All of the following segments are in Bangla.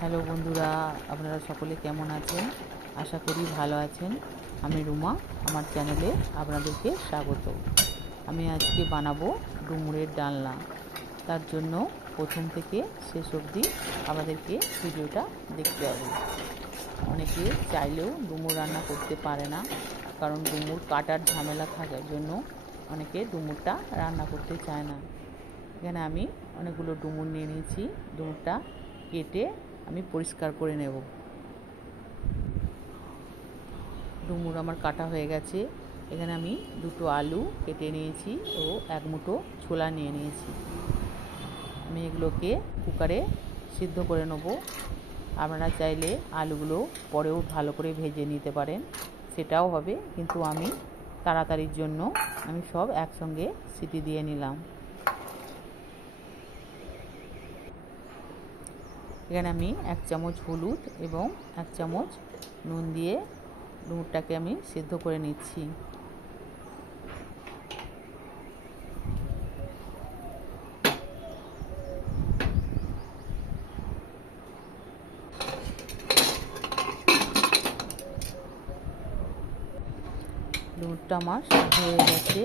হ্যালো বন্ধুরা, আপনারা সকলে কেমন আছেন? আশা করি ভালো আছেন। আমি রুমা, আমার চ্যানেলে আপনাদেরকে স্বাগত। আমি আজকে বানাবো ডুমুরের ডালনা। তার জন্য প্রথম থেকে শেষ অবধি আপনাদেরকে ভিডিওটা দেখতে হবে। অনেকে চাইলেও ডুমুর রান্না করতে পারে না, কারণ ডুমুর কাটার ঝামেলা থাকার জন্য অনেকে ডুমুরটা রান্না করতে চায় না। এখানে আমি অনেকগুলো ডুমুর নিয়ে নিয়েছি। ডুমুরটা কেটে আমি পরিষ্কার করে নেব। ডুমুর আমার কাটা হয়ে গেছে। এখানে আমি দুটো আলু কেটে নিয়েছি ও এক মুঠো ছোলা নিয়ে নিয়েছি। আমি এগুলোকে কুকারে সিদ্ধ করে নেব। আপনারা চাইলে আলুগুলো পরেও ভালো করে ভেজে নিতে পারেন, সেটাও হবে, কিন্তু আমি তাড়াতাড়ির জন্য আমি সব একসঙ্গে সিটি দিয়ে নিলাম। এখানে আমি 1 চামচ হলুদ এবং 1 চামচ নুন দিয়ে ডুমুরটাকে আমি সিদ্ধ করে নিচ্ছি। ডুমুরটা আমার সিদ্ধ হয়ে গেছে,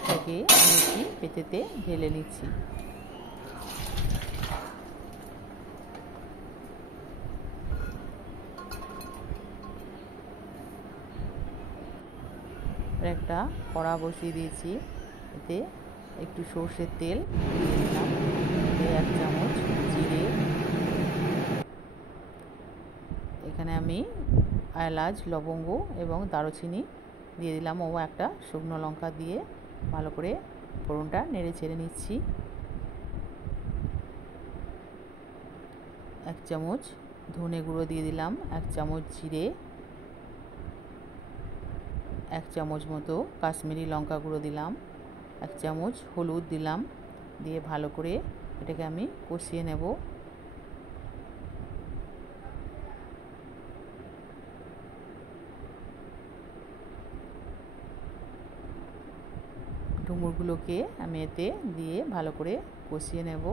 এটাকে আমি একটি পেতেতে ঢেলে নিচ্ছি। একটা কড়া বসিয়ে দিয়েছি, এতে একটু সর্ষের তেল দিয়ে দিলাম, এতে 1 চামচ জিরে, এখানে আমি এলাচ, লবঙ্গ এবং দারুচিনি দিয়ে দিলাম ও একটা শুকনো লঙ্কা দিয়ে ভালো করে ফোড়নটা নেড়ে ছেড়ে নিচ্ছি। 1 চামচ ধনে গুঁড়ো দিয়ে দিলাম, 1 চামচ জিরে, 1 চামচ মতো কাশ্মীরি লঙ্কা গুঁড়ো দিলাম, 1 চামচ হলুদ দিলাম, দিয়ে ভালো করে এটাকে আমি কষিয়ে নেব। ডুমুরগুলোকে আমি এতে দিয়ে ভালো করে কষিয়ে নেব।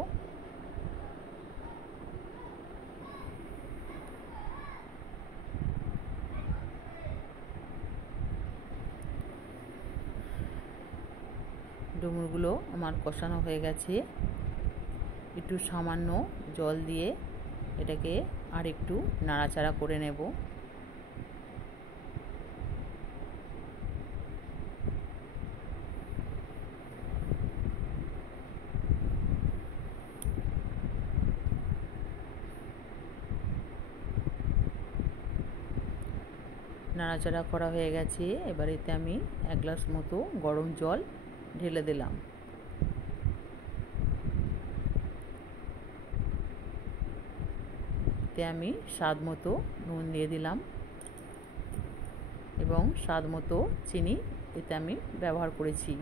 ডুমুরগুলো আমার কষানো হয়ে গেছে। একটু সামান্য জল দিয়ে এটাকে আর একটু নাড়াচাড়া করে নেব। নাড়াচাড়া করা হয়ে গেছে। এবার এতে আমি 1 গ্লাস মতো গরম জল ঢেলে দিলাম। এতে আমি স্বাদ মতো নুন দিয়ে দিলাম এবং স্বাদ মতো চিনি এতে আমি ব্যবহার করেছি।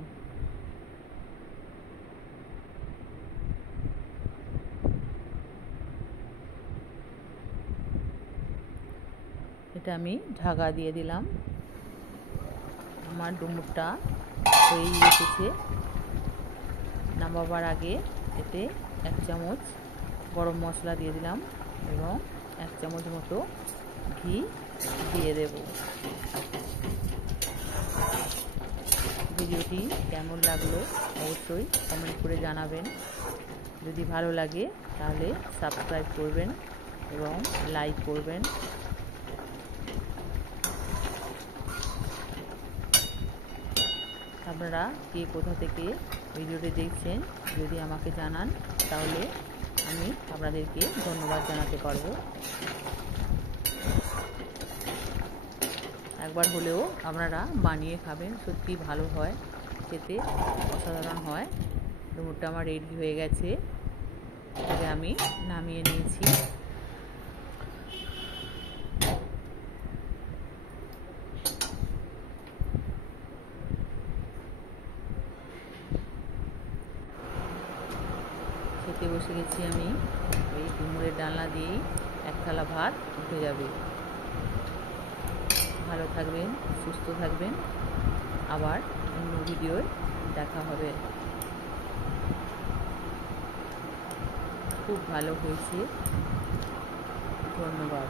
এটা আমি ঢাকা দিয়ে দিলাম। আমার ডুমুরটা হয়েই এসেছে। নামাবার আগে এতে 1 চামচ গরম মশলা দিয়ে দিলাম এবং 1 চামচ মতো ঘি দিয়ে দেব। ভিডিওটি কেমন লাগলো অবশ্যই কমেন্ট করে জানাবেন। যদি ভালো লাগে তাহলে সাবস্ক্রাইব করবেন এবং লাইক করবেন। আপনারা কে কোথা থেকে ভিডিওটি দেখছেন যদি আমাকে জানান, তাহলে আমি আপনাদেরকে ধন্যবাদ জানাতে পারবো। একবার হলেও আপনারা বানিয়ে খাবেন, সত্যি ভালো হয়, খেতে অসাধারণ হয়। ডুমুরটা আমার রেডি হয়ে গেছে, এটাকে আমি নামিয়ে নিয়েছি। খেতে বসে গেছি আমি। এই ডুমুরের ডালনা দিয়েই 1 থালা ভাত উঠে যাবে। ভালো থাকবেন, সুস্থ থাকবেন, আবার অন্য ভিডিওয় দেখা হবে। খুব ভালো হয়েছে। ধন্যবাদ।